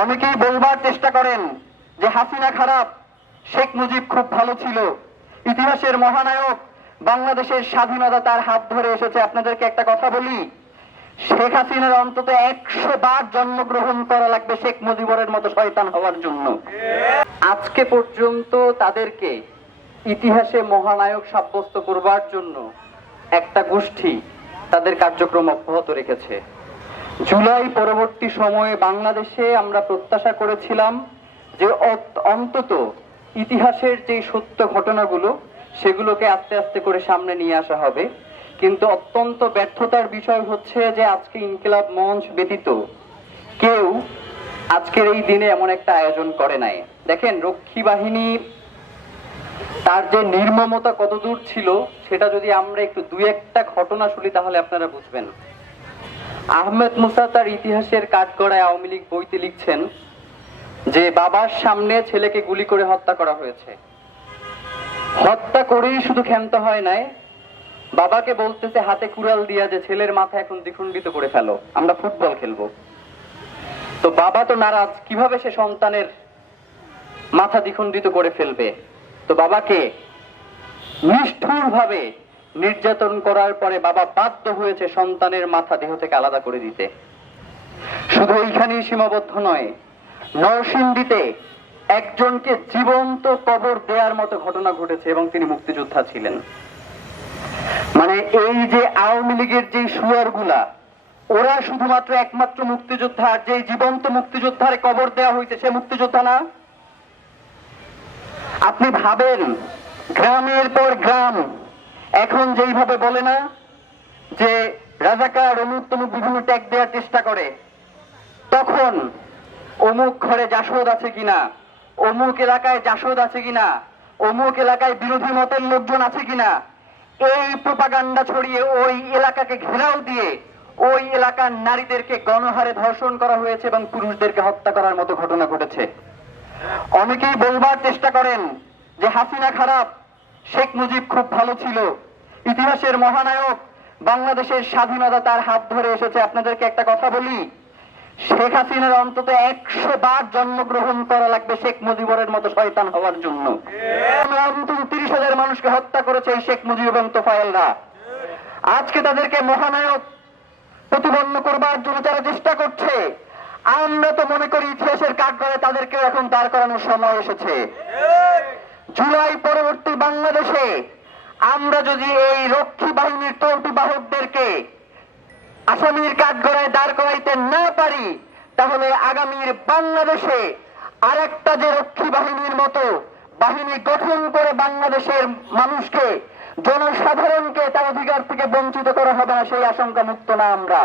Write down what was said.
অনেকেই বলবার চেষ্টা করেন যে হাসিনা খারাপ, শেখ মুজিব খুব ভালো ছিল। ইতিহাসের মহানায়ক, বাংলাদেশের স্বাধীনতা তার হাত ধরে এসেছে। আপনাদেরকে একটা কথা বলি, শেখ হাসিনার অন্তত 100 বার জন্মগ্রহণ করা লাগবে শেখ মুজিবুরের মতো শয়তান হওয়ার জন্য। আজকে পর্যন্ত তাদেরকে ইতিহাসে মহানায়ক সাব্যস্ত করবার জন্য একটা গোষ্ঠী তাদের কার্যক্রম অব্যাহত রেখেছে। জুলাই পরবর্তী সময়ে বাংলাদেশে আমরা প্রত্যাশা করেছিলাম যে অন্তত ইতিহাসের যে সত্য ঘটনাগুলো সেগুলোকে আস্তে আস্তে করে সামনে নিয়ে আসা হবে। কিন্তু অত্যন্ত ব্যর্থতার বিষয় হচ্ছে যে আজকে ইনকিলাব মঞ্চ ব্যতীত কেউ আজকের এই দিনে এমন একটা আয়োজন করে নাই। দেখেন, রক্ষী বাহিনী তার যে নির্মমতা কতদূর ছিল সেটা যদি আমরা একটু দুই একটা ঘটনা শুনি তাহলে আপনারা বুঝবেন। আহমেদ মুসা তার ইতিহাসের কাঠগড়ায় আওয়ামী লীগ বইতে লিখছেন যে বাবার সামনে ছেলেকে গুলি করে হত্যা করা হয়েছে। হত্যা করেই শুধু ক্ষান্ত হয় নাই, বাবাকে বলতেছে হাতে কুড়াল দিয়া যে ছেলের মাথা এখন দ্বিখণ্ডিত করে ফেলো, আমরা ফুটবল খেলবো। তো বাবা তো নারাজ, কিভাবে সে সন্তানের মাথা দ্বিখণ্ডিত করে ফেলবে। তো বাবাকে নিষ্ঠুর ভাবে নির্যাতন করার পরে বাবা বাধ্য হয়েছে সন্তানের মাথা দেহ থেকে আলাদা করে দিতে। শুধু এইখানেই সীমাবদ্ধ নয়, নরসিংদীতে একজনকে জীবন্ত কবর দেওয়ার মতো ঘটনা ঘটেছে এবং তিনি মুক্তিযোদ্ধা ছিলেন। মানে এই যে আওয়ামী লীগের যে শুয়ার গুলা, ওরা শুধুমাত্র একমাত্র মুক্তিযোদ্ধা, আর যে জীবন্ত মুক্তিযোদ্ধারে কবর দেওয়া হয়েছে সে মুক্তিযোদ্ধা না। আপনি ভাবেন, গ্রামের পর গ্রাম এখন যেইভাবে বলে না যে রাজাকার অমুক তমুক বিভিন্ন ট্যাগ দেওয়ার চেষ্টা করে, তখন অমুক ঘরে জাসদ আছে কিনা, অমুক এলাকায় জাসদ আছে কিনা, অমুক এলাকায় বিরোধী মতের লোকজন আছে কিনা, এই প্রোপাগান্ডা ছড়িয়ে ওই এলাকাকে ঘেরাও দিয়ে ওই এলাকার নারীদেরকে গণহারে ধর্ষণ করা হয়েছে এবং পুরুষদেরকে হত্যা করার মতো ঘটনা ঘটেছে। অনেকেই বলবার চেষ্টা করেন যে হাসিনা খারাপ, শেখ মুজিব খুব ভালো ছিল। ইতিহাসের মহানায়ক, বাংলাদেশের স্বাধীনতা তার হাত ধরে এসেছে। আপনাদেরকে একটা কথা বলি, শেখ হাসিনার অন্তত 100 বার জন্মগ্রহণ করা লাগবে শেখ মুজিবুরের মতো শয়তান হওয়ার জন্য। অন্তত 30,000 মানুষকে হত্যা করেছে এই শেখ মুজিব এবং তোফায়েলরা। আজকে তাদেরকে মহানায়ক প্রতিপন্ন করবার জন্য তারা চেষ্টা করছে। আমরা তো মনে করি ইতিহাসের কাঠগড়ায় তাদেরকে এখন দাঁড় করানোর সময় এসেছে। জুলাই পরবর্তী বাংলাদেশে আমরা যদি এই রক্ষী বাহিনীর তল্পি বাহকদেরকে আসামির কাঠগড়ায় দাঁড় করাইতে না পারি, তাহলে আগামীর বাংলাদেশে আরেকটা যে রক্ষী বাহিনীর মতো বাহিনী গঠন করে বাংলাদেশের মানুষকে, জনসাধারণকে তার অধিকার থেকে বঞ্চিত করা হবে না, সেই আশঙ্কা মুক্ত না আমরা।